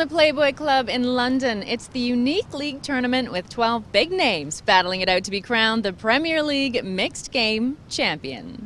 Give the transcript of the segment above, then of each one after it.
the Playboy Club in London, it's the unique league tournament with 12 big names battling it out to be crowned the Premier League Mixed Game Champion.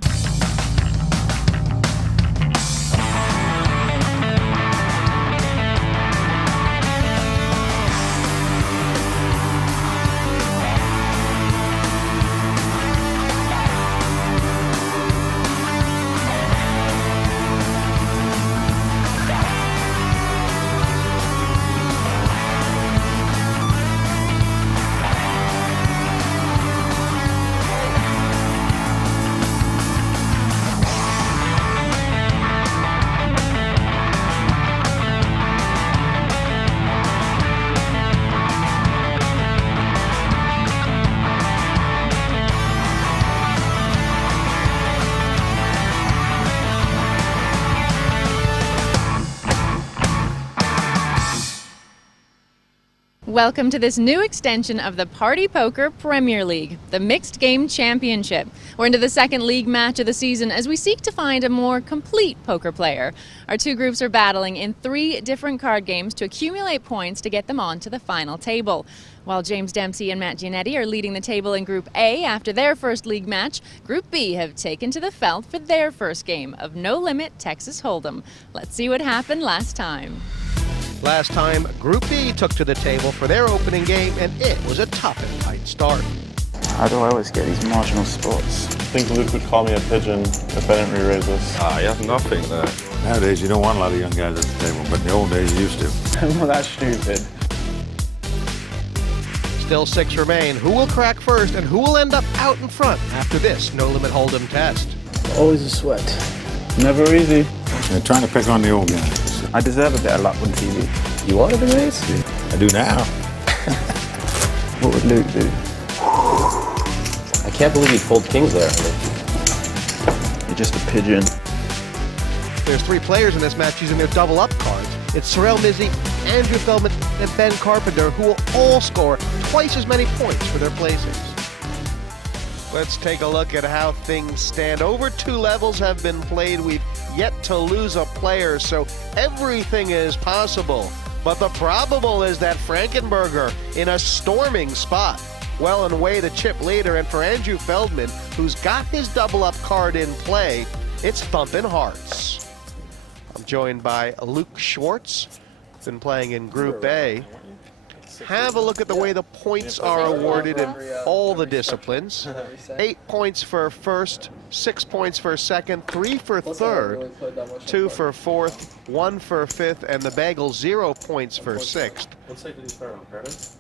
Welcome to this new extension of the Party Poker Premier League, the Mixed Game Championship. We're into the second league match of the season as we seek to find a more complete poker player. Our two groups are battling in 3 different card games to accumulate points to get them on to the final table. While James Dempsey and Matt Giannetti are leading the table in Group A after their first league match, Group B have taken to the felt for their first game of No Limit Texas Hold'em. Let's see what happened last time. Last time, Group B took to the table for their opening game, and it was a tough and tight start. How do I always get these marginal spots? I think Luke would call me a pigeon if I didn't re-raise this. You have nothing there. Nowadays, you don't want a lot of young guys at the table, but in the old days, you used to. Well, that's stupid. Still 6 remain. Who will crack first, and who will end up out in front after this No Limit Hold'em test? Always a sweat. Never easy. They're trying to pick on the old guys. I deserve a bit of luck on TV. You wanted to race? I do now. What would Luke do? I can't believe he'd fold kings there. You're just a pigeon. There's 3 players in this match using their double up cards. It's Sorrel Mizzi, Andrew Feldman, and Ben Carpenter, who will all score twice as many points for their places. Let's take a look at how things stand. Over 2 levels have been played. We've yet to lose a player, so everything is possible. But the probable is that Frankenberger in a storming spot, well and away the chip leader. And for Andrew Feldman, who's got his double up card in play, it's thumping hearts. I'm joined by Luke Schwartz, been playing in Group A. Have a look at the way the points are awarded in all the disciplines. 8 points for first, 6 points for second, 3 for third, 2 for fourth, 1 for fifth, and the bagel 0 points for sixth. What side did he start on, Curtis?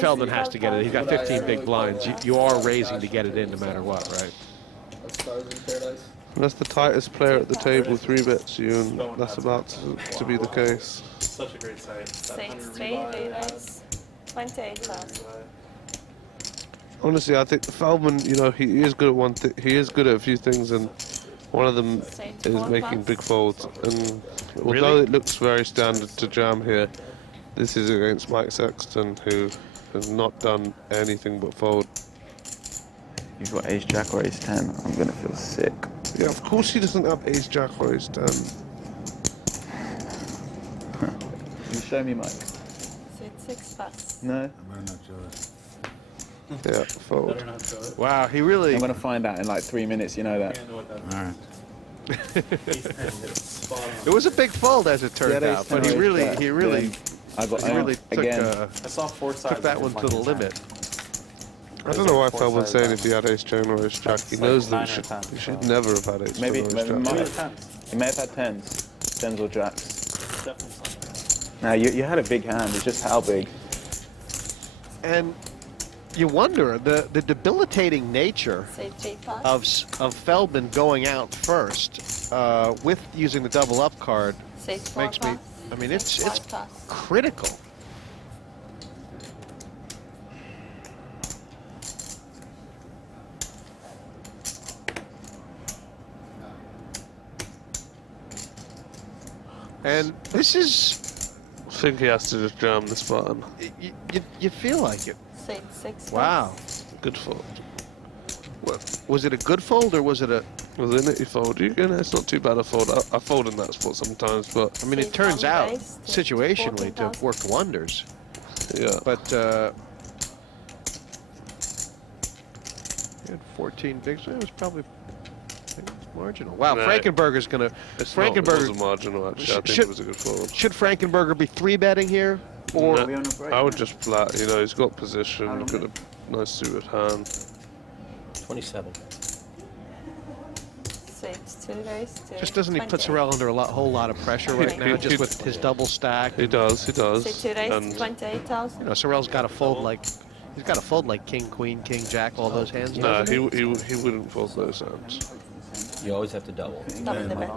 Feldman has to get it. He's got 15 big blinds. You are raising to get it in no matter what, right? That's the tightest player at the table, 3 bets you, and that's about to be the case. Such a great site. 28,000. Honestly, I think Feldman, you know, he is good at one thing. He is good at a few things, and one of them is making big folds. And although it looks very standard to jam here, this is against Mike Sexton, who has not done anything but fold. You've got ace jack or ace 10. I'm gonna feel sick. Yeah, of course he doesn't have ace jack or ace 10. Can you show me, Mike? It's 6 plus. No. Yeah, fold. Wow, he really... I'm gonna find out in like 3 minutes, you know that. All right. It was a big fold as it turned out, but he really took that one to the limit. I don't know why Feldman's saying if he had ace 10 or ace jack. He knows that he should never have had ace 10 or ace jack. He may have had 10s. 10s or jacks. Now, you had a big hand. It's just how big. And you wonder, the debilitating nature of Feldman going out first with using the double up card makes me, I mean, it's critical. And this is... I think he has to just jam this button. You feel like it. 6. Wow. Good fold. What, was it a good fold or was it a Was in it? You fold. It's not too bad a fold. I fold in that spot sometimes, but I mean, it turns out, situationally, to have worked wonders. yeah. But he had 14 bigs. It was probably marginal. Wow, Nah, Frankenberger's going to... It Frankenberger wasn't marginal, actually. I think it was a good fold. Should Frankenberger be 3-betting here? Or No, I would just flat. You know, he's got position, got a nice suited hand. 27. Six, two raise, two. just doesn't he put 28. Sorel under a whole lot of pressure right now, just with his double stack? He does, he does. Say two raise, And 28,000. You know, Sorel's got to fold like... He's got to fold like king, queen, king, jack, all those hands. no, doesn't he wouldn't fold those hands. You always have to double. Double the bet.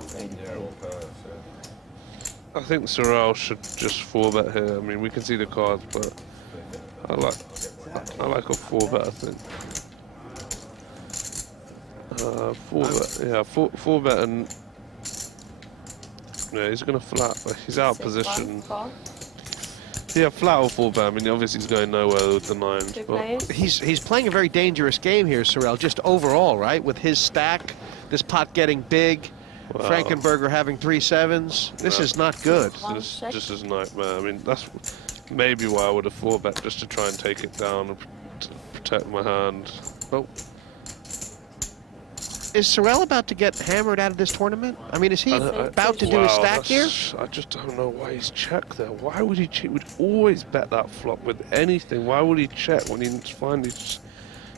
I think Sorel should just 4-bet here. I mean, we can see the cards, but I like a 4-bet, I think. 4-bet, yeah, 4-bet, and yeah, he's gonna flat, but he's out of position. Yeah, flat or 4-bet. I mean, obviously he's going nowhere with the 9s, Two but players. He's playing a very dangerous game here, Sorel, just overall, right? With his stack, this pot getting big, Wow. Frankenberger having 3 7s. This is not good. this just is a nightmare. I mean, that's maybe why I would have 4-bet, just to try and take it down and protect my hand. But is Sorel about to get hammered out of this tournament? I mean, is he about to do his stack here? I just don't know why he's checked there. Why would he check? He would always bet that flop with anything. Why would he check when he's finally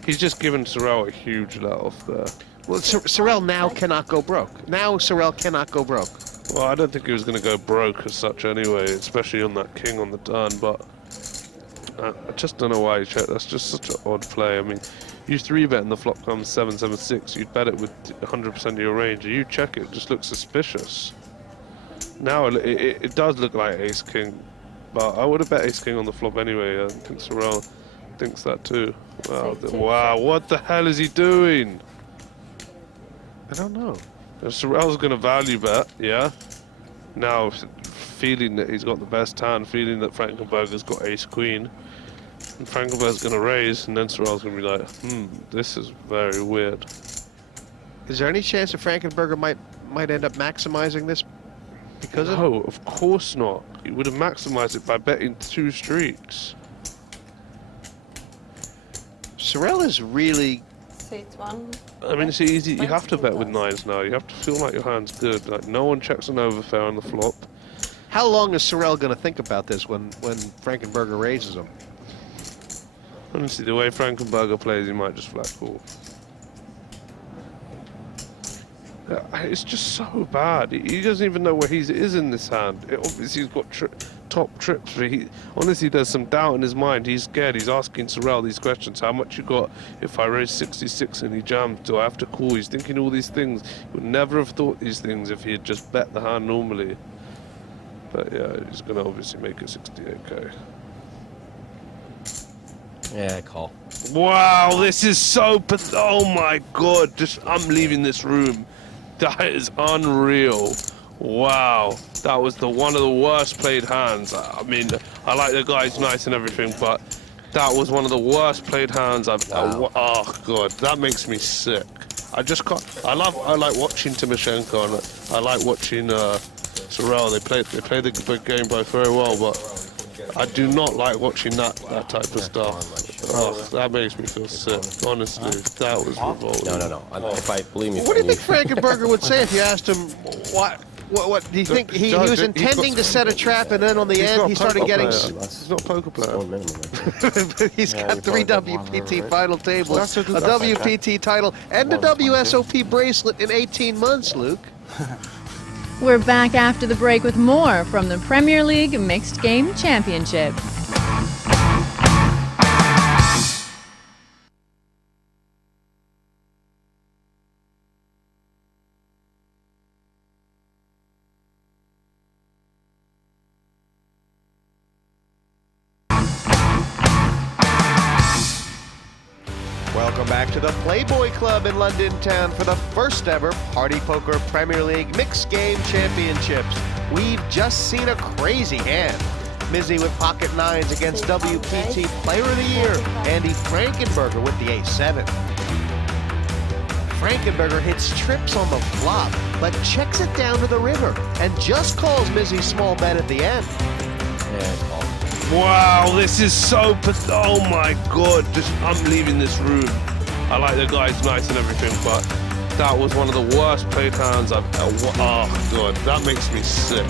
he's just given Sorel a huge let off there. Well, Sorel now cannot go broke. Now Sorel cannot go broke. Well, I don't think he was going to go broke as such anyway, especially on that king on the turn, but I just don't know why he checked. That's just such an odd play. I mean, you 3-bet and the flop comes 7-7-6, you'd bet it with 100% of your range, and you check it just looks suspicious. Now it does look like ace-king, but I would have bet ace-king on the flop anyway. I think Sorel thinks that too. Wow, wow, what the hell is he doing? I don't know. Sorel's going to value bet, yeah. Now, feeling that he's got the best hand, feeling that Frankenberger's got ace-queen, and Frankenberger's going to raise, and then Sorel's going to be like, this is very weird. Is there any chance that Frankenberger might end up maximizing this because of... No, of course not. He would have maximized it by betting 2 streaks. Sorel is really... Six, one. I mean, it's easy. You have to bet with 9s now. You have to feel like your hand's good. Like, no one checks an overfair on the flop. How long is Sorel going to think about this when Frankenberger raises him? Honestly, the way Frankenberger plays, he might just flat call. It's just so bad. He doesn't even know where he is in this hand. Obviously, he's got top trips. But honestly, there's some doubt in his mind. He's scared. He's asking Sorel these questions. How much you got if I raise 66 and he jams? Do I have to call? He's thinking all these things. He would never have thought these things if he had just bet the hand normally. But yeah, he's going to obviously make it 68k. Yeah, call. Wow, this is so oh my god, I'm leaving this room. That is unreal. Wow, that was one of the worst played hands. I mean, I like the guy's nice and everything, but that was one of the worst played hands I've oh god, that makes me sick. I just can't. I like watching Timoshenko, and I like watching Sorel. They play the game both very well, but I do not like watching that type of stuff. Oh, that makes me feel sick. Honestly, that was revolting. No. If I believe me. What do you think Frankenberger would say if you asked him what do you think he was intending to set a trap, and then on the end he started getting... He's not a poker player. He's got 3 WPT final tables, a WPT title, and a WSOP bracelet in 18 months, Luke. We're back after the break with more from the Premier League Mixed Game Championship. Welcome back to the Playboy Club in London Town for the first ever Party Poker Premier League Mixed Game Championships. We've just seen a crazy hand. Mizzy with pocket 9s against WPT Player of the Year, Andy Frankenberger with the A7. Frankenberger hits trips on the flop, but checks it down to the river and just calls Mizzy's small bet at the end. Wow, this is so oh my god, I'm leaving this room. I like the guy's nice and everything, but that was one of the worst played hands I've ever. Oh god, that makes me sick.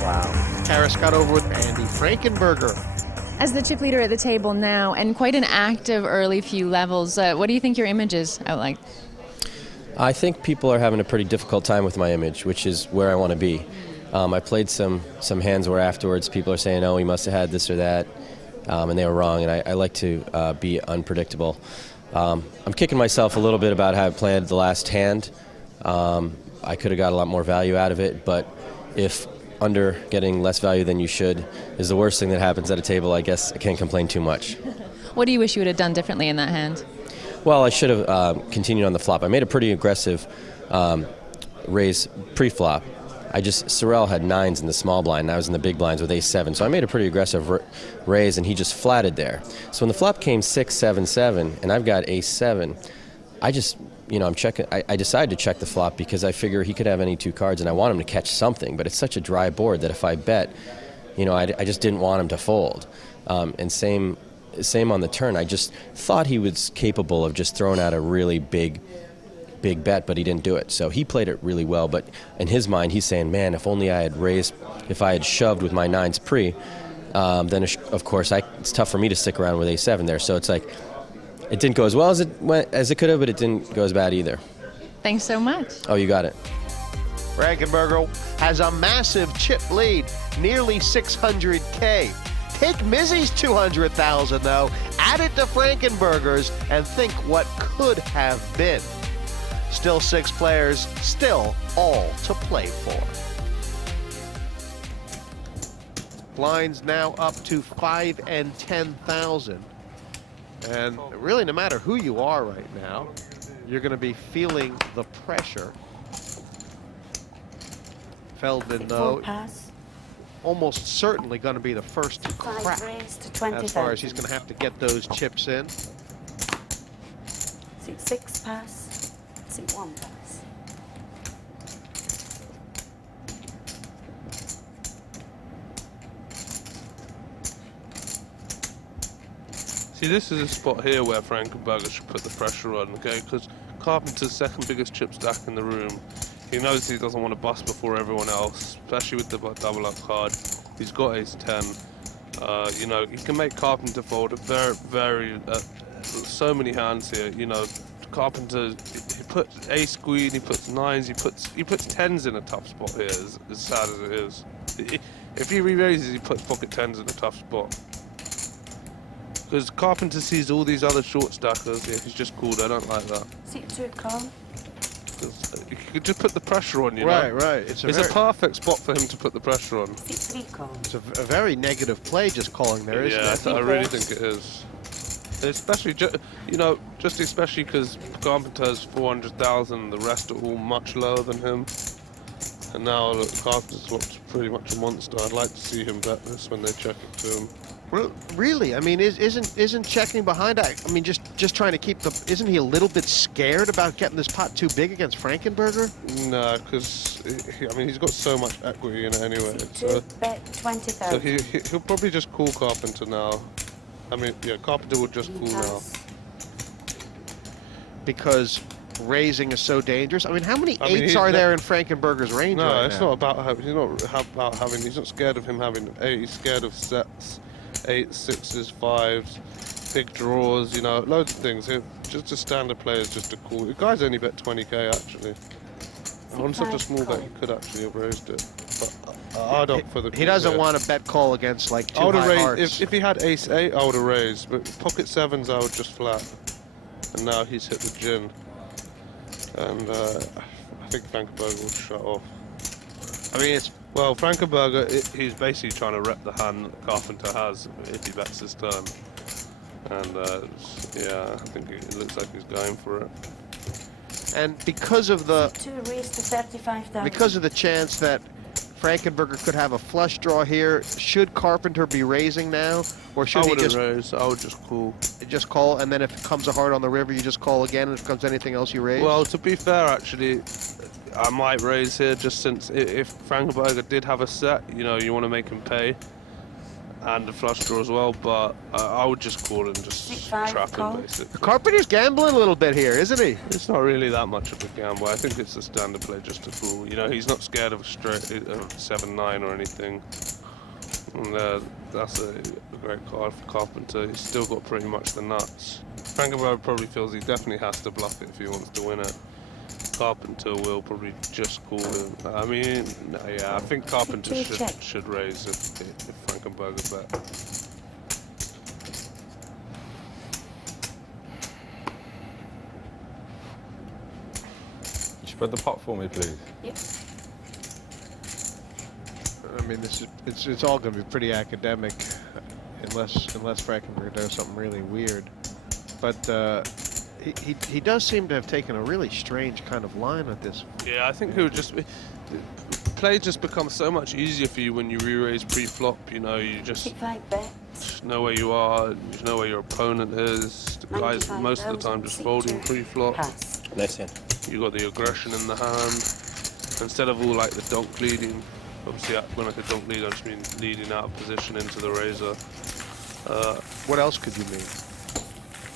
Wow. Harris got over with Andy Frankenberger. As the chip leader at the table now, and quite an active early few levels, what do you think your image is out like? I think people are having a pretty difficult time with my image, which is where I want to be. I played some hands where afterwards people are saying, oh, he must have had this or that, and they were wrong, and I like to be unpredictable. I'm kicking myself a little bit about how I played the last hand. I could have got a lot more value out of it, but if under getting less value than you should is the worst thing that happens at a table, I guess I can't complain too much. What do you wish you would have done differently in that hand? Well, I should have continued on the flop. I made a pretty aggressive raise pre-flop. Sorrel had 9s in the small blind, and I was in the big blinds with ace-7, so I made a pretty aggressive raise, and he just flatted there. So when the flop came 6-7-7, and I've got ace-7, I'm checking. I decided to check the flop because I figure he could have any 2 cards, and I want him to catch something. But it's such a dry board that if I bet, I just didn't want him to fold. And same on the turn. I just thought he was capable of just throwing out a really big bet, but he didn't do it. So he played it really well. But in his mind, he's saying, "Man, if only I had raised, if I had shoved with my 9s pre, then of course it's tough for me to stick around with ace-7 there." So it's like. It didn't go as well as it could have, but it didn't go as bad either. Thanks so much. Oh, you got it. Frankenberger has a massive chip lead, nearly 600K. Take Mizzy's 200,000 though, add it to Frankenberger's, and think what could have been. Still 6 players, still all to play for. Blinds now up to 5 and 10,000. And really, no matter who you are right now, you're going to be feeling the pressure. Feldman, though, almost certainly going to be the first to crack as far as he's going to have to get those chips in. Seat 6 pass, seat 1 pass. See, this is a spot here where Frankenberger should put the pressure on, okay? Because Carpenter's second biggest chip stack in the room. He knows he doesn't want to bust before everyone else, especially with the double up card. He's got ace-10. He can make Carpenter fold so many hands here. Carpenter, he puts ace queen, he puts 9s, he puts 10s in a tough spot here, as sad as it is. If he re-raises, he puts pocket 10s in a tough spot. Because Carpenter sees all these other short stackers. Yeah, he's just cool. I don't like that. Seat 2 calm. You could just put the pressure on, Right. It's a perfect spot for him to put the pressure on. Seat 3 calm. It's a very negative play just calling there, isn't it? Yeah, I really think it is. Especially, especially because Carpenter has 400,000. The rest are all much lower than him. And now look, Carpenter's looked pretty much a monster. I'd like to see him bet this when they check it to him. Really? I mean, isn't checking behind? I mean, just trying to keep the. Isn't he a little bit scared about getting this pot too big against Frankenberger? No, because he's got so much equity in it anyway. So bet 20,000. So he'll probably just call Carpenter now. Carpenter would just call now. Because raising is so dangerous. I mean, how many 8s are there in Frankenberger's range? No, right it's now? not about having. He's not scared of him having 8. He's scared of sets. 8s, 6s, 5s, big draws, loads of things. Just a standard player is just a cool. The guy's only bet 20k actually. On such a small bet, he could actually have raised it. But I'd opt for the. He doesn't want to bet call against like 2 high hearts. If he had ace-8, I would have raised. But pocket 7s, I would just flat. And now he's hit the gin. And I think Frankenberger will shut off. I mean, it's. Well, Frankenberger, he's basically trying to rep the hand that Carpenter has if he bets his turn. And, I think it looks like he's going for it. And because of the... To raise to 35,000. Because of the chance that Frankenberger could have a flush draw here. Should Carpenter be raising now, or should he just raise? I would just call. Just call, and then if it comes a heart on the river, you just call again, and if it comes anything else, you raise? Well, to be fair, actually, I might raise here just since if Frankenberger did have a set, you know, you want to make him pay, and the flush draw as well, but I would just call and just trap him, basically. Carpenter's gambling a little bit here, isn't he? It's not really that much of a gamble. I think it's a standard play just to call. You know, he's not scared of a straight 7-9 or anything. And that's a great card for Carpenter. He's still got pretty much the nuts. Frankenberger probably feels he definitely has to bluff it if he wants to win it. Carpenter will probably just call him. I mean, yeah, I think Carpenter should raise if Frankenberger bet. Spread the pot for me, please. Yep. I mean, it's all going to be pretty academic, unless Frankenberger does something really weird. But he does seem to have taken a really strange kind of line at this. Yeah, I think it would just play just becomes so much easier for you when you re-raise pre-flop. You know, you just know where you are, you know where your opponent is. The guys most of the time just folding pre-flop. Nice hand. You got the aggression in the hand instead of all like the donk leading. Obviously, when I say donk lead, I just mean leading out of position into the razor. What else could you mean?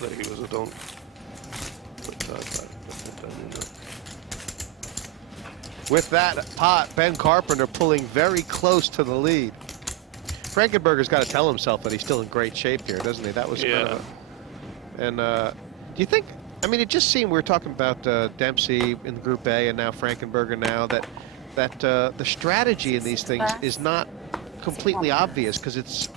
That he was a donk. With that pot, Ben Carpenter pulling very close to the lead. Frankenberger's got to tell himself that he's still in great shape here, doesn't he? That was kind of and do you think, I mean, it just seemed, we were talking about Dempsey in Group A and now Frankenberger now, that the strategy in these things is not completely obvious, because it's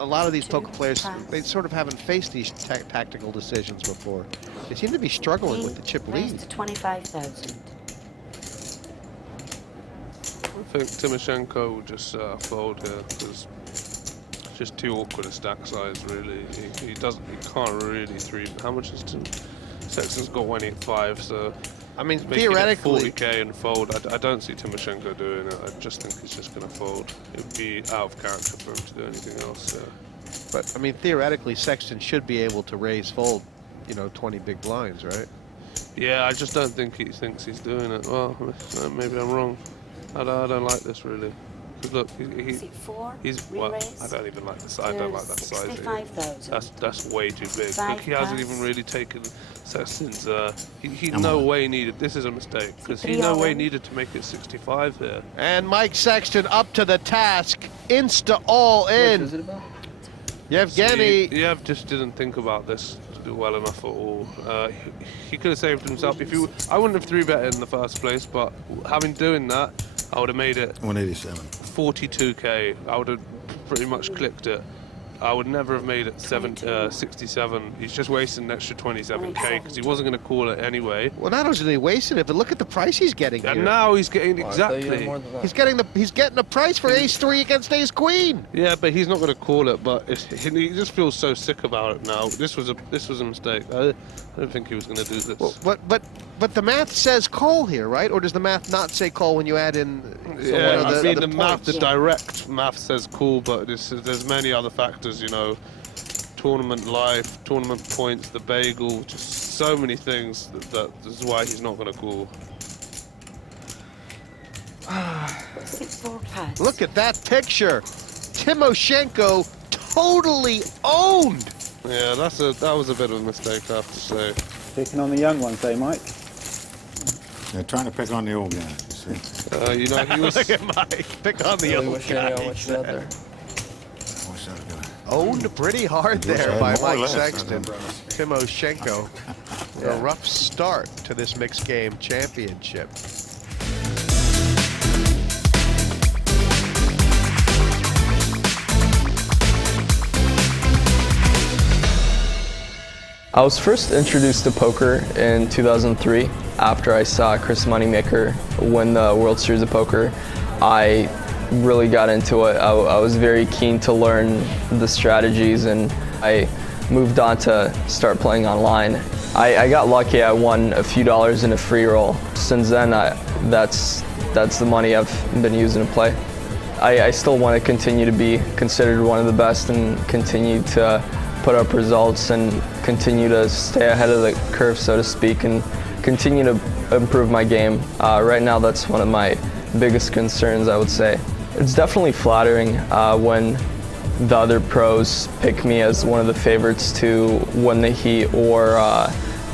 a lot of these poker players, they sort of haven't faced these tactical decisions before. They seem to be struggling with the chip lead. To 25,000. I think Timoshenko will just fold here because it's just too awkward a stack size. Really, he can't really How much is Sexton's got 185, so I mean, theoretically, 40k and fold. I don't see Timoshenko doing it. I just think he's just going to fold. It would be out of character for him to do anything else. Yeah. But I mean, theoretically, Sexton should be able to raise fold, you know, 20 big blinds, right? Yeah, I just don't think he thinks he's doing it. Well, maybe I'm wrong. I don't like this really. Look, he's well, I don't even like this. I don't like that size. That's way too big. Look, he hasn't even really taken Sexton's. He no way needed. This is a mistake because he no way needed to make it 65 here. And Mike Sexton up to the task, insta all in. Yevgeny. Yev just didn't think about this to do well enough at all. He could have saved himself if he. I wouldn't have 3-betted in the first place, but having doing that, I would have made it 187. 42k. I would have pretty much clicked it. I would never have made it 67. He's just wasting an extra 27k because he wasn't going to call it anyway. Well, not only is he wasting it, but look at the price he's getting. And here. now he's getting exactly. He's getting a price for Ace-3 against Ace-Queen. Yeah, but he's not going to call it. But he just feels so sick about it now. This was a mistake. I don't think he was going to do this. Well, but the math says call here, right? Or does the math not say call when you add in? Yeah, one of the math, the direct math says call, but there's many other factors. You know, tournament life, tournament points, the bagel, just so many things that this is why he's not going to call. Look at that picture. Timoshenko totally owned. Yeah, that was a bit of a mistake, I have to say. Picking on the young ones, eh, Mike? They're trying to pick on the old guys, you see. You know, he was. Look at Mike. Pick on the old guy. Owned pretty hard there by Mike Sexton. Timoshenko. A rough start to this mixed game championship. I was first introduced to poker in 2003 after I saw Chris Moneymaker win the World Series of Poker. I really got into it. I was very keen to learn the strategies, and I moved on to start playing online. I got lucky. I won a few dollars in a free roll. Since then, that's that's the money I've been using to play. I still want to continue to be considered one of the best and continue to put up results and continue to stay ahead of the curve, so to speak, and continue to improve my game. Right now, that's one of my biggest concerns, I would say. It's definitely flattering when the other pros pick me as one of the favorites to win the heat or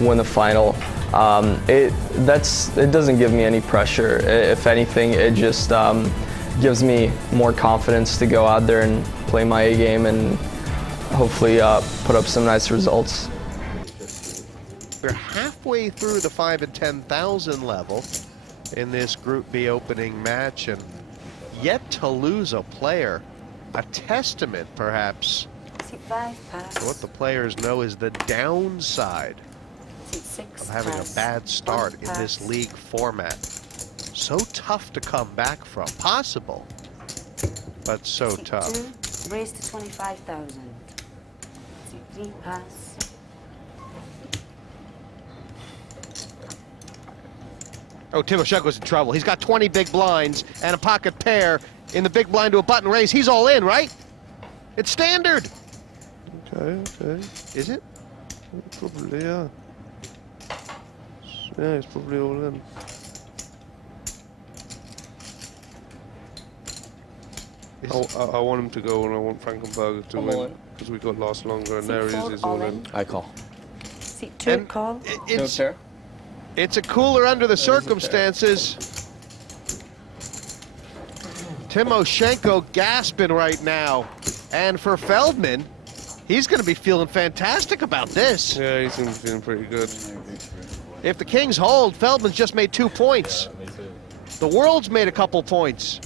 win the final. It doesn't give me any pressure. If anything, it just gives me more confidence to go out there and play my A game and hopefully put up some nice results. We're halfway through the 5 and 10,000 level in this Group B opening match, and yet to lose a player. A testament, perhaps, Seat 5 pass. to what the players know is the downside Seat 6 of having pass. a bad start 1 in pass. this league format. So tough to come back from. Possible, but so Seat tough. 2 raised to 25,000. Seat 3 pass. Oh, Timoshenko's in trouble. He's got 20 big blinds and a pocket pair in the big blind to a button raise. He's all in, right? It's standard. Okay. Is it? Probably, yeah. Yeah, it's probably all in. I want him to go and I want Frankenberger to win because we got last longer, and Seat there he 4 is, he's all in. I call. Seat 2 And call. It's a cooler under the circumstances. Timoshenko gasping right now. And for Feldman, he's going to be feeling fantastic about this. Yeah, he's going to be feeling pretty good. If the Kings hold, Feldman's just made 2 points. The world's made a couple points.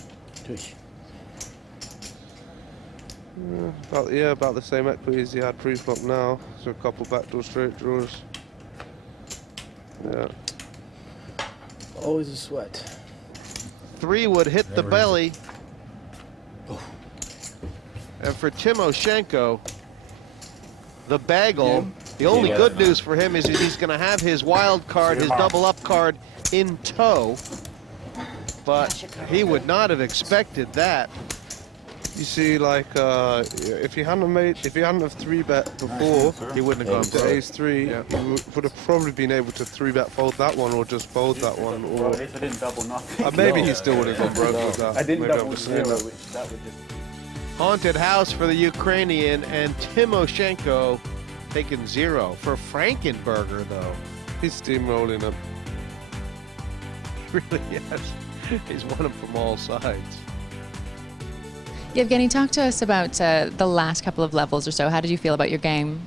About the same equity as he had pre-flop now. So a couple backdoor straight draws. Yeah. Always a sweat. 3 would hit the belly. And for Timoshenko, the bagel, the only good news for him is he's going to have his wild card, his double up card in tow. But he would not have expected that. You see, like, if he hadn't have 3-bet before, He wouldn't have the gone pro. ace 3, he would have probably been able to 3-bet fold that one or just fold that one. Or I didn't double nothing. maybe he still would have gone broke with that. I didn't Maybe I'm double just saying zero, that. which that would just... Haunted house for the Ukrainian, and Timoshenko taking 0. For Frankenberger, though, He's steamrolling him. really, yes, he's won him from all sides. Yevgeny, talk to us about the last couple of levels or so. How did you feel about your game?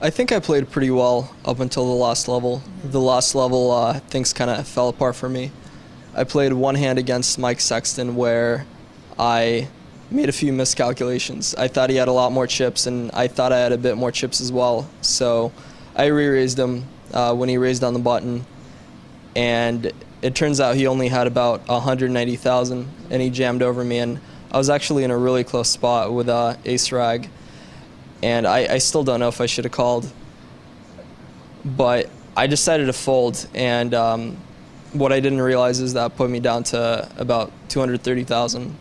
I think I played pretty well up until the last level. The last level, things kind of fell apart for me. I played one hand against Mike Sexton where I made a few miscalculations. I thought he had a lot more chips, and I thought I had a bit more chips as well. So I re-raised him when he raised on the button, and it turns out he only had about 190,000, and he jammed over me. And I was actually in a really close spot with ace rag, and I still don't know if I should have called, but I decided to fold, and what I didn't realize is that put me down to about 230,000.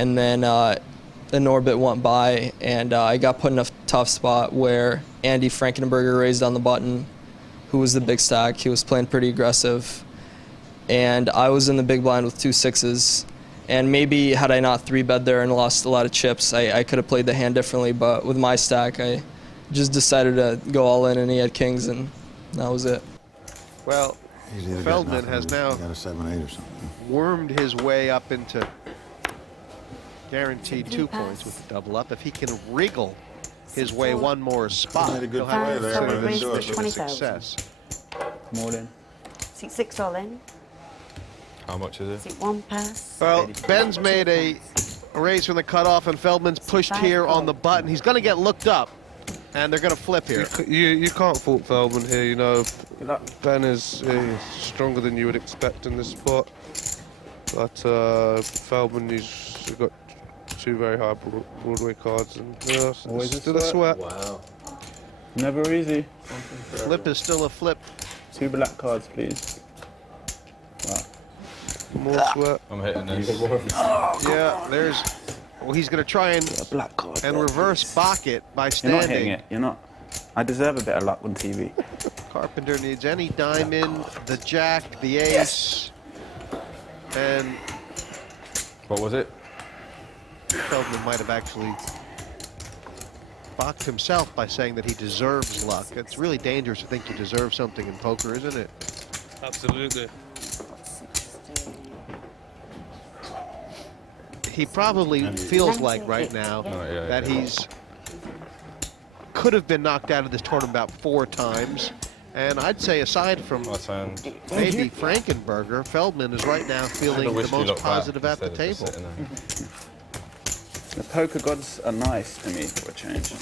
And then an orbit went by, and I got put in a tough spot where Andy Frankenberger raised on the button, who was the big stack. He was playing pretty aggressive, and I was in the big blind with 2 6s. And maybe had I not 3-bet there and lost a lot of chips, I could have played the hand differently. But with my stack, I just decided to go all in, and he had kings, and that was it. Well, Feldman has now got a 7-8 or something. wormed his way up into guaranteed 2 points with the double up. If he can wriggle his way one more spot, Made a good he'll have play a there, but considerable it didn't do it. suspicion of 20,000. success. More than. Seat 6 all in. How much is it? Seat 1 pass. Well, Ben's made a raise from the cutoff, and Feldman's pushed here on the button. He's going to get looked up, and they're going to flip here. You can't fault Feldman here, you know. Ben is stronger than you would expect in this spot. But Feldman, he's got 2 very high Broadway cards, and Always a still a sweat. Wow. Never easy. Flip is still a flip. 2 black cards, please. Wow. More sweat. I'm hitting this. Yeah, there's. Well, he's going to try and reverse balk it by You're standing. not hitting it. You're not. I deserve a bit of luck on TV. Carpenter needs any diamond, the jack, the ace, and What was it? Feldman might have actually balked himself by saying that he deserves luck. It's really dangerous to think you deserve something in poker, isn't it? Absolutely. He probably feels like right now that he's could have been knocked out of this tournament about 4 times. And I'd say aside from maybe Frankenberger, Feldman is right now feeling the most positive at the table. The poker gods are nice to me for a change.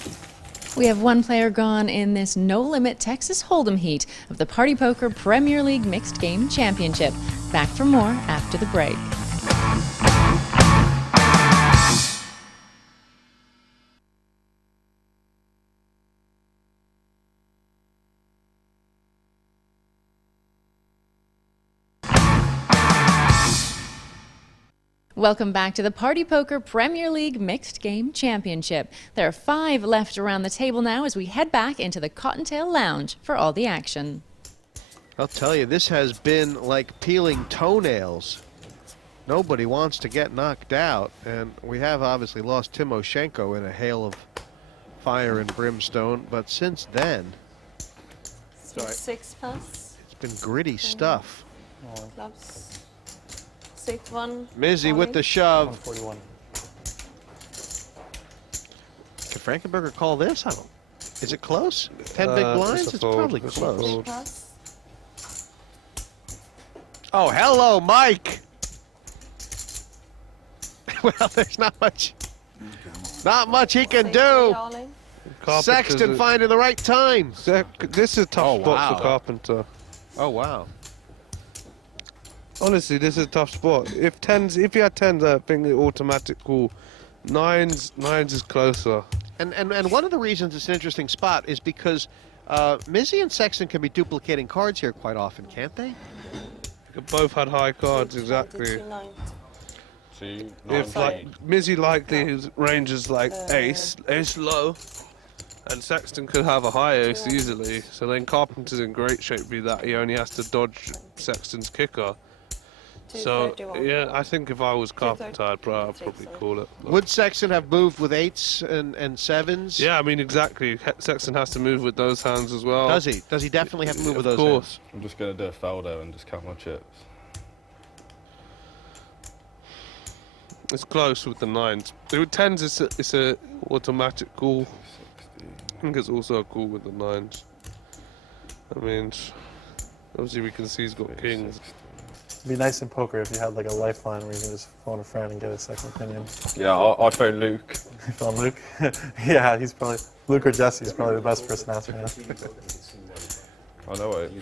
We have one player gone in this no-limit Texas Hold'em heat of the Party Poker Premier League Mixed Game Championship. Back for more after the break. Welcome back to the Party Poker Premier League Mixed Game Championship. There are 5 left around the table now as we head back into the Cottontail Lounge for all the action. I'll tell you, this has been like peeling toenails. Nobody wants to get knocked out, and we have obviously lost Timoshenko in a hail of fire and brimstone, but since then, 6 plus. it's been gritty stuff. Clubs. 6-1. Mizzy with the shove. 141. Can Frankenberger call this? I don't. Is it close? 10 big blinds? It's probably close. Plus. Oh, hello, Mike. Well, there's not much he can do. Sexton finding the right time. This is a tough spot for Carpenter. Oh, wow. Honestly, this is a tough spot. If he had 10s, I think the automatic call. 9s is closer. And one of the reasons it's an interesting spot is because Mizzy and Sexton can be duplicating cards here quite often, can't they? They both had high cards, exactly. See, If like Mizzy likely his range is like ace low, and Sexton could have a high ace easily. So then Carpenter's in great shape, be that he only has to dodge Sexton's kicker. So yeah, I think if I was Carpenter, I'd probably call it. Would Sexton have moved with 8s and 7s? Yeah, I mean exactly. Sexton has to move with those hands as well. Does he? Does he definitely have to move with those Of course. hands? I'm just going to do a feldo and just count my chips. It's close with the 9s. With 10s, it's a automatic call. I think it's also a call with the 9s. I mean, obviously we can see he's got kings. It'd be nice in poker if you had like a lifeline where you can just phone a friend and get a second opinion. Yeah, I'd phone Luke. You phone Luke? Yeah, he's probably Luke or Jesse's probably the best person to answer now. I know it.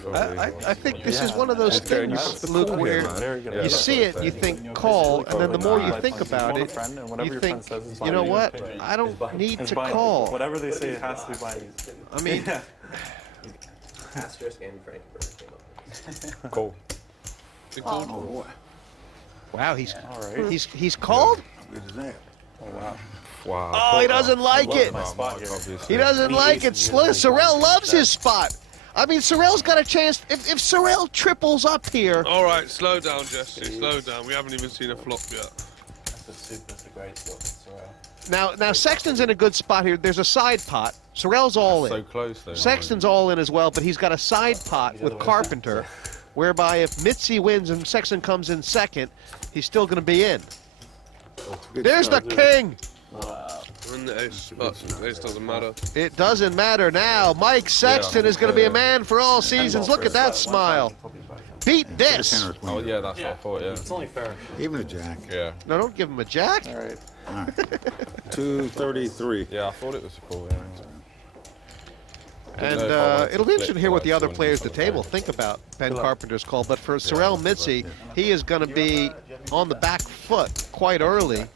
I think this is one of those things, Luke, where you see it, you think call, and then the more you think about it, you think, you know what, I don't need to call. Whatever they say, it has to be binding. I mean, Cool. Oh. Wow, he's called? Oh wow. Wow. Oh, he doesn't like it. He doesn't like it. Sorrell loves his spot. I mean, Sorrell's got a chance. If Sorrell triples up here. All right, slow down, Jesse. Slow down. We haven't even seen a flop yet. That's a great spot. Now Sexton's in a good spot here. There's a side pot. Sorrell's all in. So close though. Sexton's all in as well, but he's got a side pot with Carpenter, whereby if Mitzi wins and Sexton comes in second, he's still going to be in. There's the king. In the ace, but ace doesn't matter. It doesn't matter now. Mike Sexton is going to be a man for all seasons. Look at that smile. Beat this. Oh yeah, that's what I thought. Yeah. It's only fair. Even a jack. Yeah. No, don't give him a jack. All right. 233. Yeah, I thought it was cool. Yeah. And it'll be interesting to hear what the other players at the table think about Ben Carpenter's call. But for Sorrell Mitzi, he is going to be on the back foot quite early.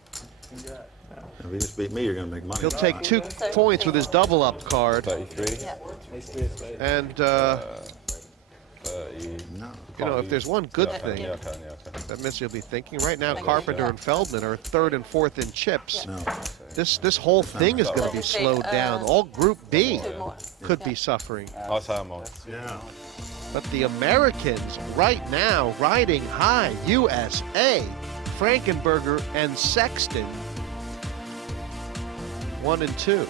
If you just beat me, you're going to make money. He'll take 2 points with his double up card. 33. And No. You know, if there's one good Yeah, thing I can. that Missy will be thinking right now, Carpenter and Feldman are 3rd and 4th in chips. No. This whole thing is going to be slowed down. All Group B could be suffering. I'll say I'm on. Yeah. But the Americans right now riding high, USA, Frankenberger and Sexton, 1 and 2.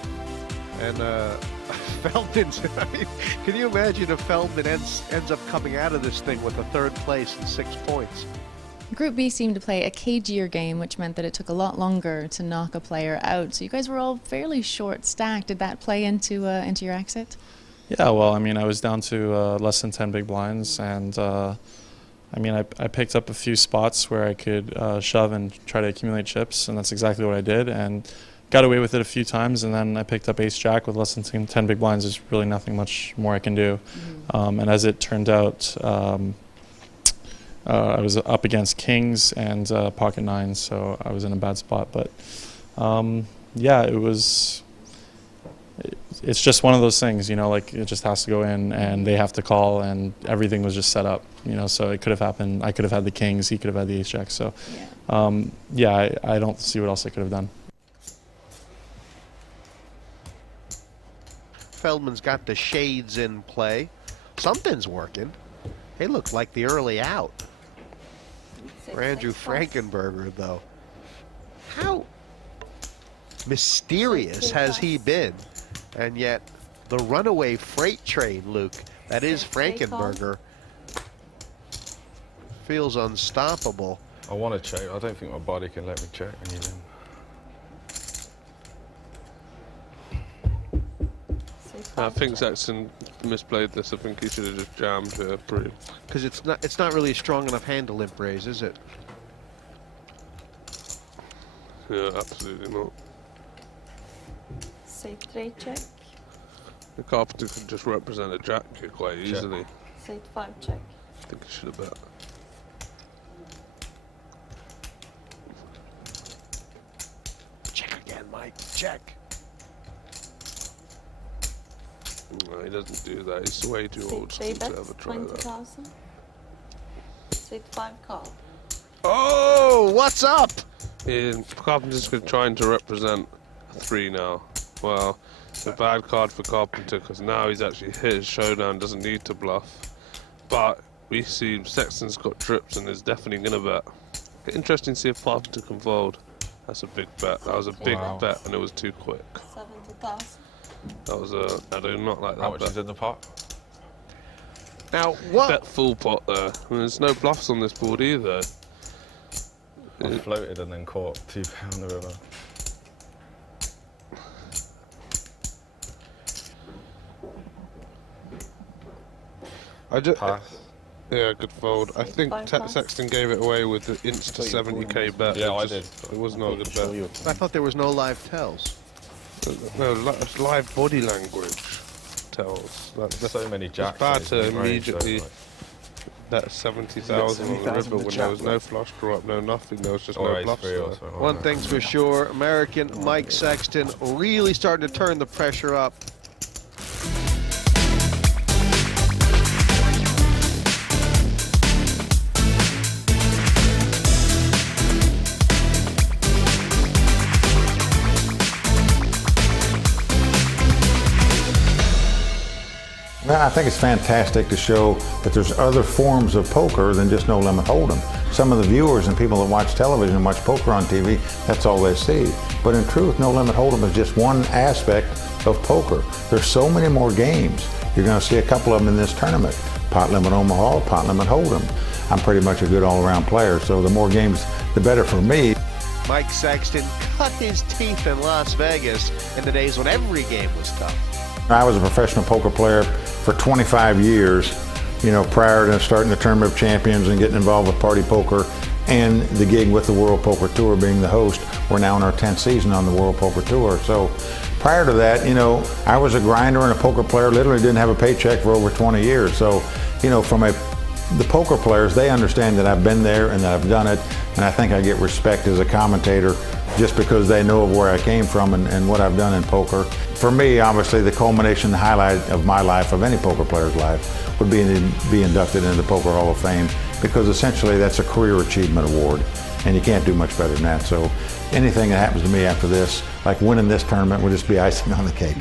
And Feldman's, I mean, can you imagine if Feldman ends up coming out of this thing with a 3rd place and 6 points? Group B seemed to play a cagier game, which meant that it took a lot longer to knock a player out. So you guys were all fairly short stacked. Did that play into your exit? Yeah, well, I mean, I was down to less than 10 big blinds, and I mean, I picked up a few spots where I could shove and try to accumulate chips, and that's exactly what I did, and got away with it a few times, and then I picked up ace-jack with less than 10 big blinds. There's really nothing much more I can do. And as it turned out, I was up against kings and pocket nines, so I was in a bad spot. But yeah, it's just one of those things, you know, like it just has to go in and they have to call, and everything was just set up, you know, so it could have happened. I could have had the kings, he could have had the ace-jack. So yeah, I don't see what else I could have done. Feldman's got the shades in play. Something's working. They look like the early out. For Andrew Frankenberger, though. How mysterious has he been? And yet, the runaway freight train, Luke, that is Frankenberger, feels unstoppable. I want to check. I don't think my body can let me check anything. I think Sexton misplayed this. I think he should have just jammed here. Because it's not really a strong enough hand to limp raise, is it? Yeah, absolutely not. Say 3 check. The Carpenter could just represent a jack here quite easily. Say 5 check. I think he should have bet. Check again, Mike. Check. No, he doesn't do that. He's way too old Say to bet ever try that. 20,000. Say 5 call. Oh, what's up? Yeah, Carpenter's trying to represent a 3 now. Well, it's a bad card for Carpenter because now he's actually hit his showdown, doesn't need to bluff. But we see Sexton's got trips and is definitely going to bet. Interesting to see if Carpenter can fold. That's a big bet. That was a big bet and it was too quick. 70,000. That was I do not like that. How much is in the pot? Now, what? Bet full pot there. I mean, there's no bluffs on this board either. I floated and then caught 2 pound the river. I just Pass. Yeah, good fold. I think Sexton gave it away with the insta 70k bet. Yeah, I did. It was not a good bet. I thought there was no live tells. No, live body language tells. There's so many jacks. It's bad to immediately bet 70,000 on the river when there was no flush draw up, no nothing. There was just no bluffs there. One thing's for sure, American Mike Sexton really starting to turn the pressure up. Well, I think it's fantastic to show that there's other forms of poker than just no limit hold'em. Some of the viewers and people that watch television and watch poker on TV, that's all they see. But in truth, no limit hold'em is just one aspect of poker. There's so many more games. You're going to see a couple of them in this tournament. Pot limit Omaha, pot limit hold'em. I'm pretty much a good all-around player, so the more games, the better for me. Mike Sexton cut his teeth in Las Vegas in the days when every game was tough. I was a professional poker player for 25 years, you know, prior to starting the Tournament of Champions and getting involved with Party Poker and the gig with the World Poker Tour being the host. We're now in our 10th season on the World Poker Tour. So prior to that, you know, I was a grinder and a poker player, literally didn't have a paycheck for over 20 years. So, you know, from the poker players, they understand that I've been there and that I've done it, and I think I get respect as a commentator just because they know of where I came from and what I've done in poker. for me, obviously, the culmination, the highlight of my life, of any poker player's life, would be inducted into the Poker Hall of Fame, because essentially that's a career achievement award, and you can't do much better than that. So anything that happens to me after this, like winning this tournament, would just be icing on the cake.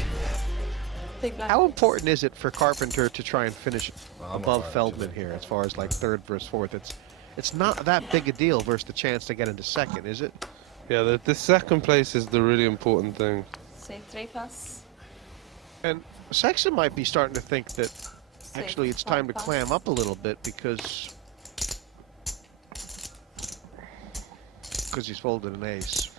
How important is it for Carpenter to try and finish above Feldman here, as far as like third versus fourth? It's not that big a deal versus the chance to get into second, is it? Yeah, the second place is the really important thing. Say 3+. And Sexton might be starting to think that actually it's time to clam up a little bit, because he's folded an ace.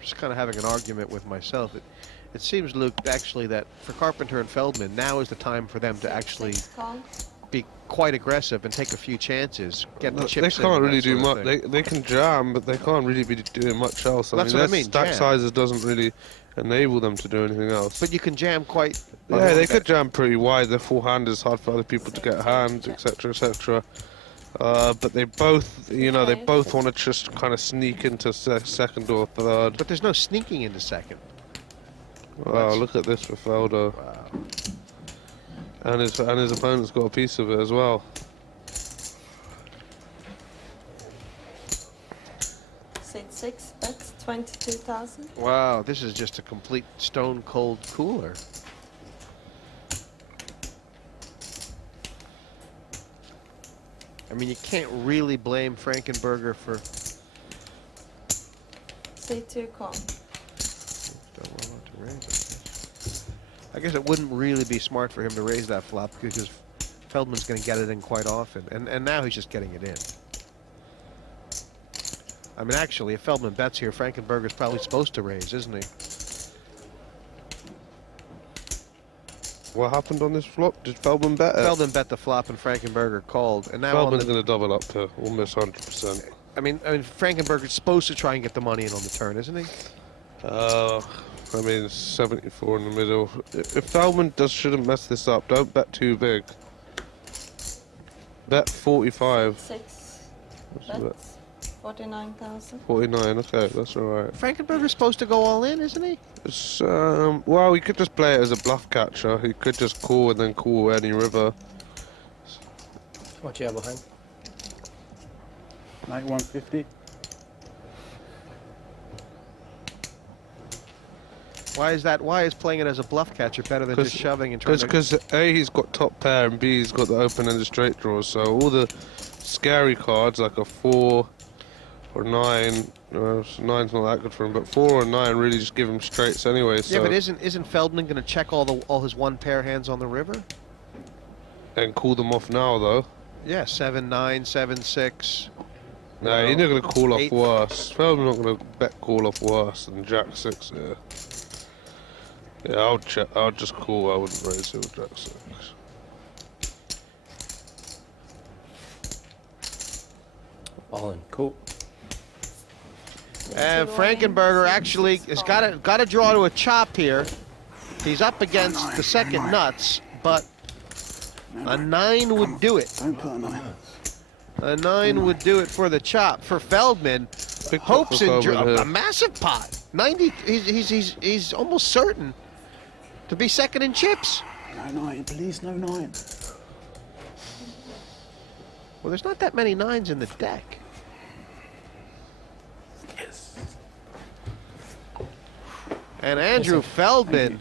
Just kind of having an argument with myself. It seems, Luke, actually that for Carpenter and Feldman, now is the time for them to actually be quite aggressive and take a few chances, get the chips. They can't really do much. They They can jam, but they can't really be doing much else. That's what I mean. Stack Jam. sizes doesn't really enable them to do anything else. But you can jam quite. Yeah, they could jam pretty wide. Their full hand is hard for other people to get a hand, etc., etc. But they both, they both want to just kind of sneak into second or third. But there's no sneaking into second. Wow, look at this for Felder. Wow. And his opponent's got a piece of it as well. Say 6 bets, 22,000. Wow, this is just a complete stone cold cooler. I mean, you can't really blame Frankenberger for. Say 2 call. I guess it wouldn't really be smart for him to raise that flop, because Feldman's going to get it in quite often, and now he's just getting it in. I mean, actually, if Feldman bets here, Frankenberger's probably supposed to raise, isn't he? What happened on this flop? Did Feldman bet it? Feldman bet the flop and Frankenberger called, and now Feldman's going to double up to almost 100%. I mean, Frankenberger's supposed to try and get the money in on the turn, isn't he? I mean, 74 in the middle. If Feldman shouldn't mess this up, don't bet too big. Bet 45. 6 bets, 49,000. 49, okay, that's alright. Frankenberger's supposed to go all in, isn't he? It's, well, he could just play it as a bluff catcher. He could just call and then call any river. What you have behind? 9150. Why is that? Why is playing it as a bluff catcher better than just shoving and trying to? Because A, he's got top pair, and B, he's got the open-ended straight draws. So all the scary cards, like a 4 or 9, nine's not that good for him, but 4 or 9 really just give him straights anyway. So Yeah, but isn't Feldman going to check all his one pair hands on the river? And call them off now, though. Yeah, 7-9, 7-6. No, he's not going to call off 8. worse. Feldman's not going to bet call off worse than Jack 6 here. Yeah, I'll check. I'll just call. I wouldn't raise it with Jack 6. All in. Cool. And Frankenberger actually has got to draw to a chop here. He's up against the second nuts, but a 9 would do it. Don't put a 9. A 9 would do it for the chop. For Feldman, hopes in a massive pot. 90. He's almost certain to be second in chips. No 9, please, no 9. Well, there's not that many 9s in the deck. Yes. And Andrew Feldman,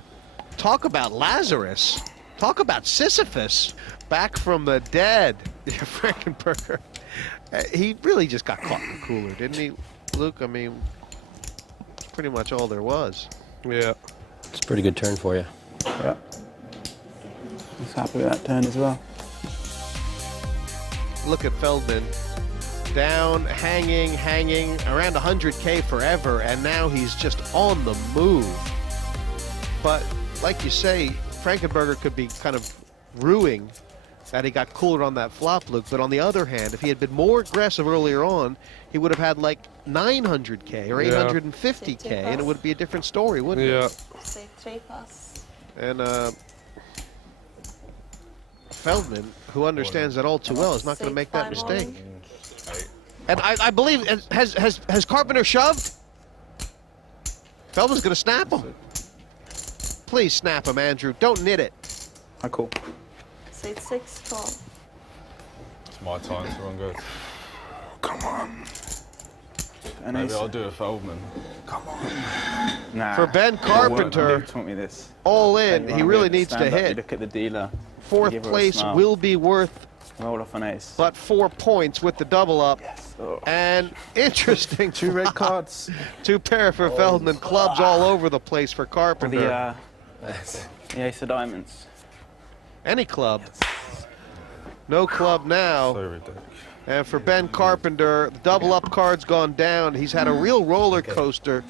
talk about Lazarus, talk about Sisyphus, back from the dead. Yeah, Frankenberger. He really just got caught in the cooler, didn't he, Luke? I mean, that's pretty much all there was. Yeah. It's a pretty good turn for you. Yeah. He's happy with that turn as well. Look at Feldman. Down, hanging, around 100K forever, and now he's just on the move. But, like you say, Frankenberger could be kind of ruining that he got cooler on that flop, Luke. But on the other hand, if he had been more aggressive earlier on, he would have had like 900K or 850K, and it would be a different story, wouldn't it? Say 3+. And Feldman, who understands that all too well, is not going to make that mistake. And I believe, has Carpenter shoved? Feldman's going to snap him. Please snap him, Andrew. Don't knit it. I call. Suit 6, call. It's my time to run good. Come on. Maybe I'll do a Feldman. Come on. Nah. For Ben Carpenter, taught me this. all in, he really needs to You hit. look at the dealer. Fourth place will be worth roll off an ace. but 4 points with the double up. Yes. Oh. And interesting, 2 red cards. 2 pair for Feldman. Clubs all over the place for For Carpenter. the ace of diamonds. Any club. No club now. So ridiculous. And for Ben Carpenter, the double up card's gone down. He's had a real roller coaster.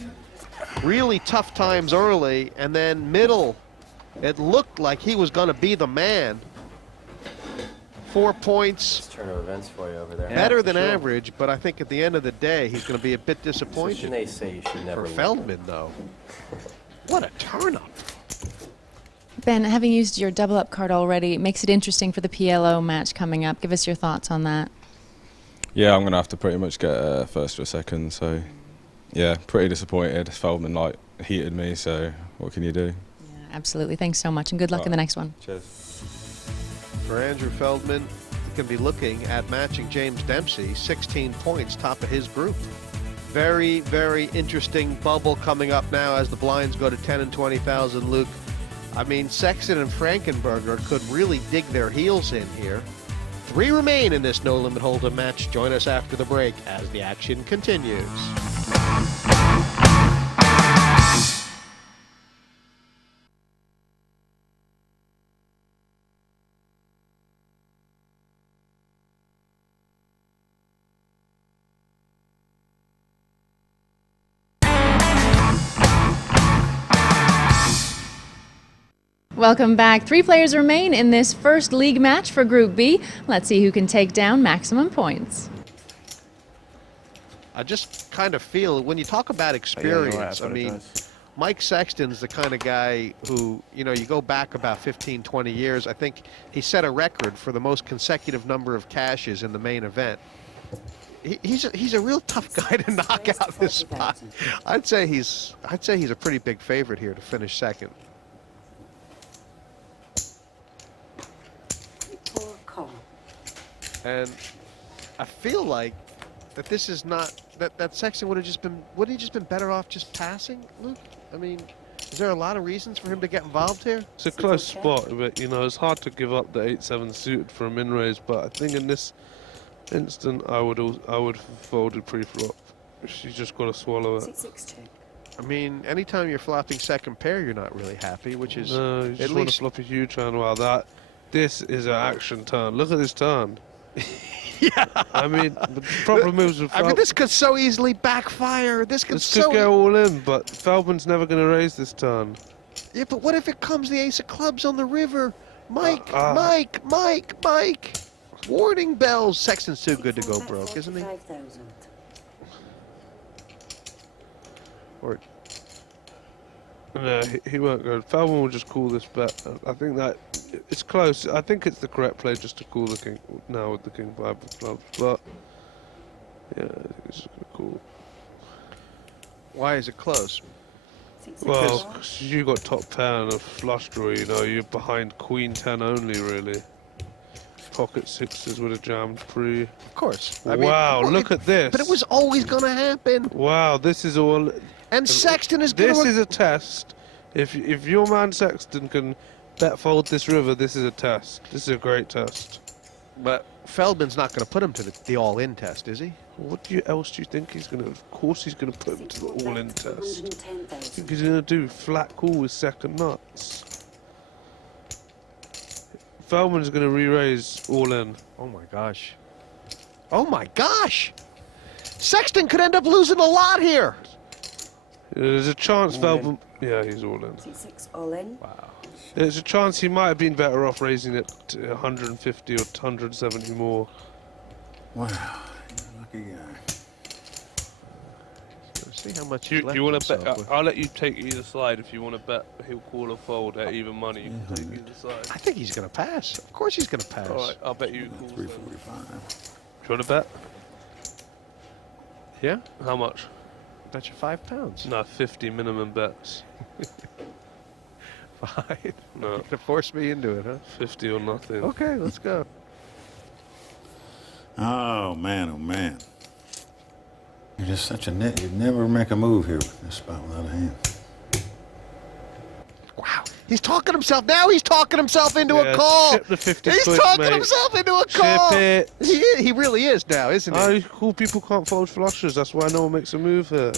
Really tough times early, and then middle, it looked like he was going to be the man. 4 points. Turn of events for you over there. Better than average, but I think at the end of the day, he's going to be a bit disappointed. They say you should never For win. Feldman, though. What a turn-up. Ben, having used your double up card already, makes it interesting for the PLO match coming up. Give us your thoughts on that. Yeah, I'm going to have to pretty much get a first or a second, so yeah, pretty disappointed. Feldman heated me, so what can you do? Yeah, absolutely. Thanks so much, and good luck in the next one. Cheers. For Andrew Feldman, he can be looking at matching James Dempsey, 16 points, top of his group. Very, very interesting bubble coming up now as the blinds go to 10 and 20,000, Luke. I mean, Sexton and Frankenberger could really dig their heels in here. 3 remain in this No Limit Hold'em match. Join us after the break as the action continues. Welcome back. 3 players remain in this first league match for Group B. Let's see who can take down maximum points. I just kind of feel, when you talk about experience, I mean, Mike Sexton's the kind of guy who, you know, you go back about 15, 20 years, I think he set a record for the most consecutive number of cashes in the main event. He's a real tough guy to knock out this spot. I'd say he's a pretty big favorite here to finish second. And I feel like that this is not that Sexton would he just been better off just passing, Luke? I mean, is there a lot of reasons for him to get involved here? It's a close spot, but you know, it's hard to give up the 8-7 suited for a min raise. But I think in this instant, I would have folded pre-flop. She's just got to swallow it. I mean, anytime you're flopping second pair, you're not really happy, which is No, you just want to flop a huge hand. Wow, this is an action turn. Look at this turn. Yeah. I mean, the problem is with this could so easily backfire. This could go all in, but Feldman's never going to raise this turn. Yeah, but what if it comes the ace of clubs on the river? Mike. Warning bells. Sexton's too good to go broke, isn't he? Or no, he won't go. Feldman will just call this bet. I think that it's close. I think it's the correct play just to call the king now with the king 5 of clubs. But yeah, I think it's just gonna call. Why is it close? Well, 'cause you got top pair and a flush draw. You know, you're behind queen 10 only really. Pocket sixes with a jammed pre. Of course. I mean, wow, look at this. But it was always going to happen. Wow, this is all. And Sexton is going to. This is a test. If your man Sexton can bet fold this river, this is a test. This is a great test. But Feldman's not going to put him to the all-in test, is he? What else do you think he's going to? Of course he's going to put him to the all-in test. I think he's going to do flat call with second nuts. Feldman's going to re-raise all in. Oh my gosh. Oh my gosh! Sexton could end up losing a lot here. There's a chance Feldman. Yeah, he's all in. 6 all in. Wow. There's a chance he might have been better off raising it to 150 or 170 more. Wow, lucky guy. See how much you want to bet? I'll let you take either side if you want to bet he'll call or fold at even money. You can take either side. I think he's going to pass. Of course he's going to pass. All right, I'll bet you. 345. Do you want to bet? Yeah. How much? Bet you £5. No, 50 minimum bets. Fine. No. You're gonna force me into it, huh? 50 or nothing. Okay, let's go. Oh, man, oh, man. You're just such a net. You'd never make a move here with this spot without a hand. Wow. He's talking himself. Now he's talking himself into Yeah, a call. chip the 50 He's quid, talking mate. himself into a call. Chip it. He really is now, isn't he? Cool people can't fold flushes. That's why no one makes a move here.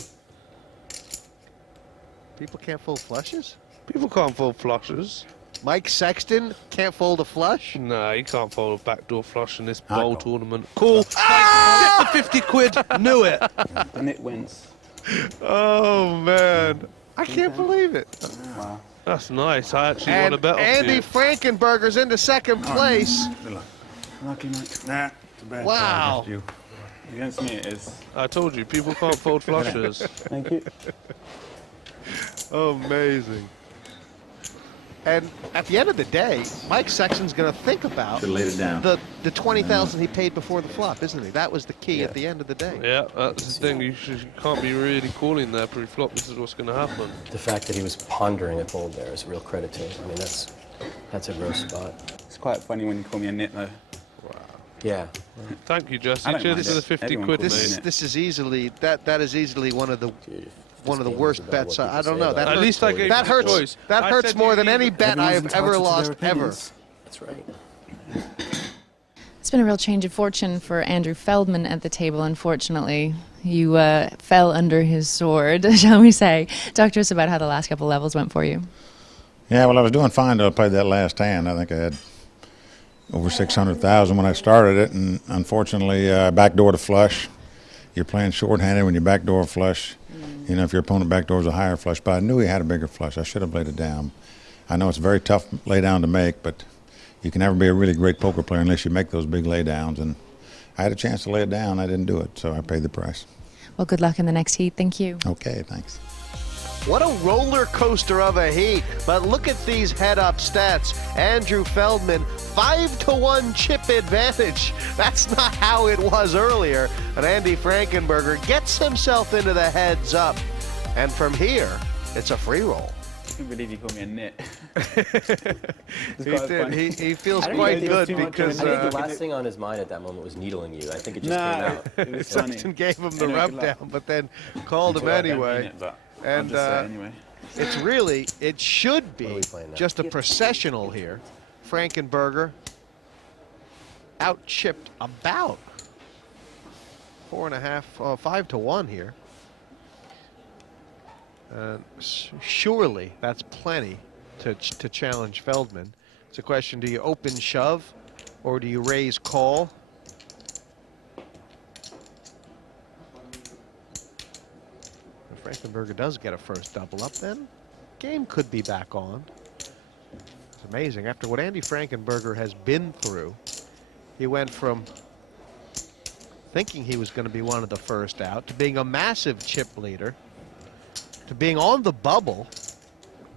People can't fold flushes? People can't fold flushes. Mike Sexton can't fold a flush? Nah, he can't fold a backdoor flush in this bowl tournament. Cool. Get the 50 quid. Knew it. And it wins. Oh, man. I can't believe it. Wow. That's nice. I actually want to bet off Andy you. Frankenberger's into second place. Lucky Mike. Nah, it's a bad Wow. call against you. Against me, it is. I told you, people can't fold flushes. Thank you. Amazing. And at the end of the day, Mike Sexton's going to think about Should've laid it down. the 20,000 he paid before the flop, isn't he? That was the key at the end of the day. Yeah, that's the thing. You can't be really calling there pre-flop. This is what's going to happen. The fact that he was pondering a fold there is a real credit to him. I mean, that's a gross spot. It's quite funny when you call me a nit, though. Yeah. Thank you, Jesse. I don't Cheers mind to the it. 50 Everyone quid, calls me mate. a nit. This is easily that is easily one of the Game worst is about bets. what I people don't say know. about That At hurts, least I gave that you the hurts. choice. That I hurts said more you than either- any bet I have ever lost ever. That's right. It's been a real change of fortune for Andrew Feldman at the table, unfortunately. You fell under his sword, shall we say. Talk to us about how the last couple levels went for you. Yeah, well, I was doing fine till I played that last hand. I think I had over 600,000 when I started it, and unfortunately, backdoored a flush. You're playing shorthanded when you backdoor a flush. You know, if your opponent backdoors a higher flush, but I knew he had a bigger flush. I should have laid it down. I know it's a very tough lay down to make, but you can never be a really great poker player unless you make those big lay downs. And I had a chance to lay it down. I didn't do it, so I paid the price. Well, good luck in the next heat. Thank you. Okay, thanks. What a roller coaster of a heat. But look at these head-up stats. Andrew Feldman, 5-1 chip advantage. That's not how it was earlier. And Andy Frankenberger gets himself into the heads up. And from here, it's a free roll. I can't believe you called me a nit. He feels I don't quite think it was good too much because of I think the last thing on his mind at that moment was needling you. I think it just came out. It was funny. Sexton gave him the Anyway, rub good luck. down, but then called him Well, I don't anyway. mean it, but I'll And just say it anyway. it should What are be we playing now? just a processional here. Frankenberger out-chipped about 5-1 here. Surely that's plenty to challenge Feldman. It's a question, do you open shove or do you raise call? If Frankenberger does get a first double up, then game could be back on. It's amazing. After what Andy Frankenberger has been through, he went from thinking he was going to be one of the first out to being a massive chip leader to being on the bubble,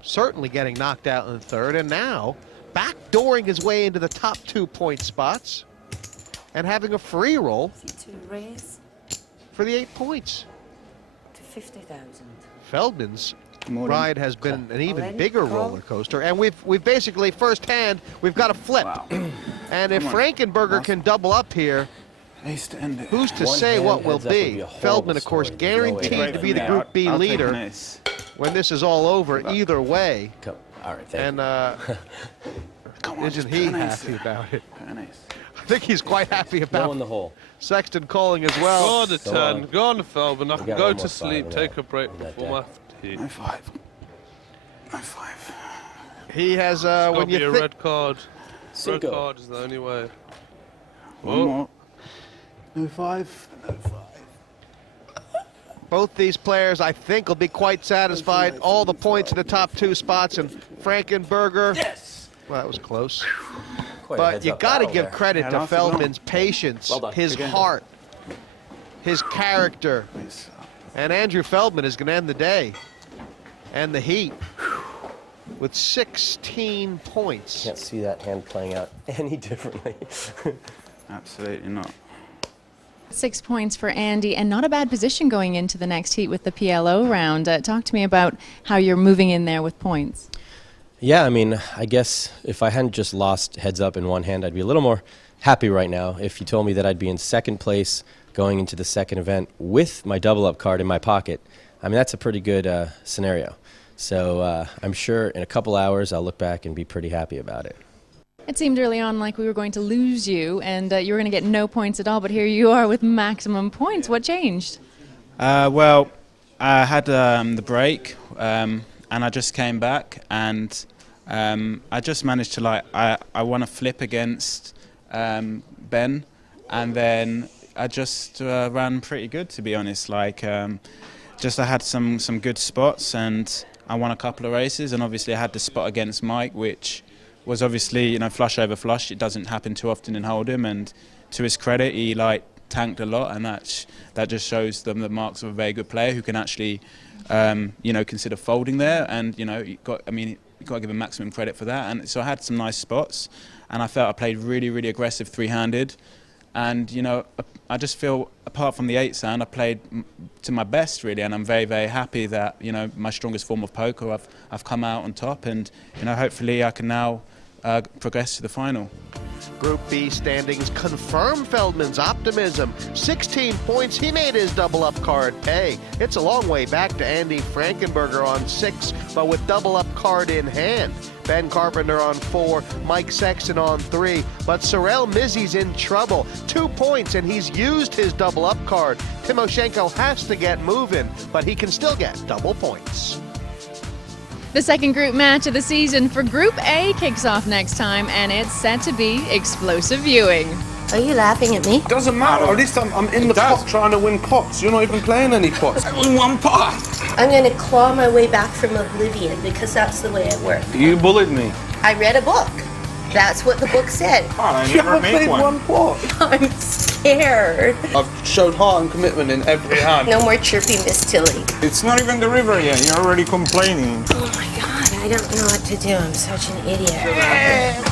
certainly getting knocked out in the third, and now backdooring his way into the top 2 point spots and having a free roll To raise for the 8 points. to 50,000. Feldman's Morning. ride has been an even Already? bigger Call? roller coaster, and we've basically firsthand we've got a flip. Wow. And if Come on. Frankenberger can double up here, Ace to end it. who's to One say hand what will heads up would be be? a horrible Feldman, of course, story. There's no way guaranteed around to it. be the Group B I'll take leader an ace. when this is all over. Either way, Come. All right, thank and Come on, isn't just he put an ace happy there. about it? Put an ace. I think he's quite happy you. Go in about the hole. Sexton calling as Go well. on the Go 10. on. Go on the Feldman. I We can got go one to more sleep, five take on a break that before my deck. heat. No five. No five. He has It's when got to be you a think red card. Red Cinco. card is the only way. One Oh. more. No five. No five. both these players, I think, will be quite satisfied. All the points in the top 2 spots, and Frankenberger. Yes. Well, that was close. Quite a But heads you up got to battle give there. credit Yeah, to lasted long. Feldman's patience, Well done. his Again. heart, his character. And Andrew Feldman is going to end the day and the heat with 16 points. Can't see that hand playing out any differently. Absolutely not. 6 points for Andy, and not a bad position going into the next heat with the PLO round. Talk to me about how you're moving in there with points. Yeah, I mean, I guess if I hadn't just lost heads up in one hand, I'd be a little more happy right now. If you told me that I'd be in second place going into the second event with my double up card in my pocket, I mean, that's a pretty good scenario. So I'm sure in a couple hours I'll look back and be pretty happy about it. It seemed early on like we were going to lose you and you were going to get no points at all, but here you are with maximum points. What changed? Well, I had the break and I just came back and I just managed to I won a flip against Ben, and then I just ran pretty good, to be honest. I had some good spots and I won a couple of races, and obviously I had the spot against Mike, which was obviously, flush over flush. It doesn't happen too often in Hold'em, and to his credit, he tanked a lot, and that just shows them the marks of a very good player who can actually, consider folding there. And you got to give him maximum credit for that. And so I had some nice spots, and I felt I played really, really aggressive three-handed. And I just feel, apart from the 8-sound, I played to my best really, and I'm very, very happy that my strongest form of poker, I've come out on top, and hopefully I can now progress to the final. Group B standings confirm Feldman's optimism. 16 points, he made his double-up card pay. It's a long way back to Andy Frankenberger on 6, but with double-up card in hand. Ben Carpenter on 4, Mike Sexton on 3, but Sorel Mizzi's in trouble. 2 points, and he's used his double-up card. Timoshenko has to get moving, but he can still get double points. The second group match of the season for Group A kicks off next time, and it's set to be explosive viewing. Are you laughing at me? Doesn't matter. At least I'm in the pot trying to win pots. You're not even playing any pots. I won 1 pot. I'm going to claw my way back from oblivion because that's the way I work. You bullied me. I read a book. That's what the book said. You haven't played one pot. I'm scared. I've showed heart and commitment in every hand. No more chirpy, Miss Tilly. It's not even the river yet. You're already complaining. Oh my God, I don't know what to do. I'm such an idiot.